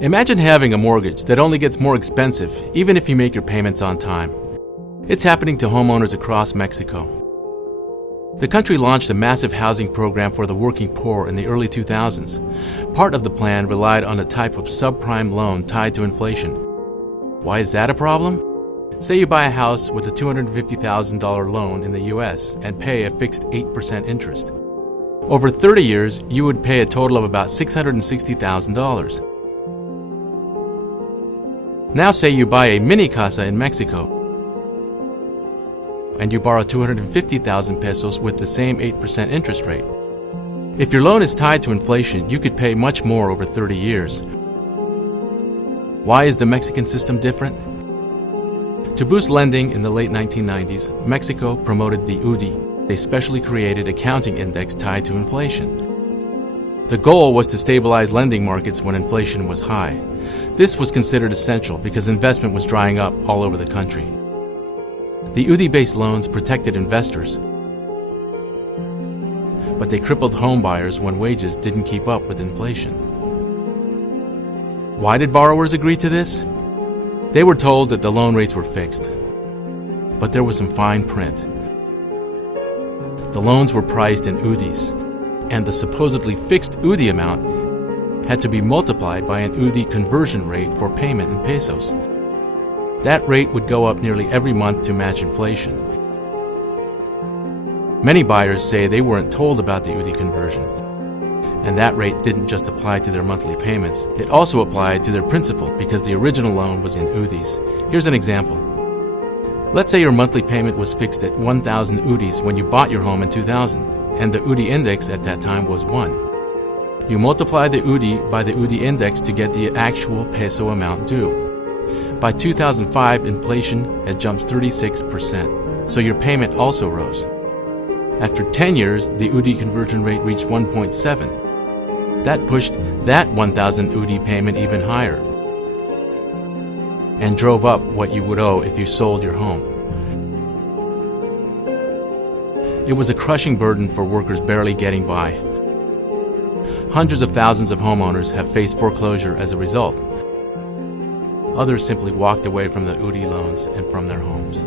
Imagine having a mortgage that only gets more expensive even if you make your payments on time. It's happening to homeowners across Mexico. The country launched a massive housing program for the working poor in the early 2000s. Part of the plan relied on a type of subprime loan tied to inflation. Why is that a problem? Say you buy a house with a $250,000 loan in the US and pay a fixed 8% interest. Over 30 years, you would pay a total of about $660,000. Now say you buy a mini casa in Mexico and you borrow 250,000 pesos with the same 8% interest rate. If your loan is tied to inflation, you could pay much more over 30 years. Why is the Mexican system different? To boost lending in the late 1990s, Mexico promoted the UDI, a specially created accounting index tied to inflation. The goal was to stabilize lending markets when inflation was high. This was considered essential because investment was drying up all over the country. The UDI-based loans protected investors, but they crippled home buyers when wages didn't keep up with inflation. Why did borrowers agree to this? They were told that the loan rates were fixed, but there was some fine print. The loans were priced in UDIs, and the supposedly fixed UDI amount had to be multiplied by an UDI conversion rate for payment in pesos. That rate would go up nearly every month to match inflation. Many buyers say they weren't told about the UDI conversion, and that rate didn't just apply to their monthly payments, it also applied to their principal because the original loan was in UDIs. Here's an example. Let's say your monthly payment was fixed at 1,000 UDIs when you bought your home in 2000, and the UDI index at that time was 1. You multiply the UDI by the UDI index to get the actual peso amount due. By 2005, inflation had jumped 36%, so your payment also rose. After 10 years, the UDI conversion rate reached 1.7. That pushed that 1,000 UDI payment even higher and drove up what you would owe if you sold your home. It was a crushing burden for workers barely getting by. Hundreds of thousands of homeowners have faced foreclosure as a result. Others simply walked away from the UDI loans and from their homes.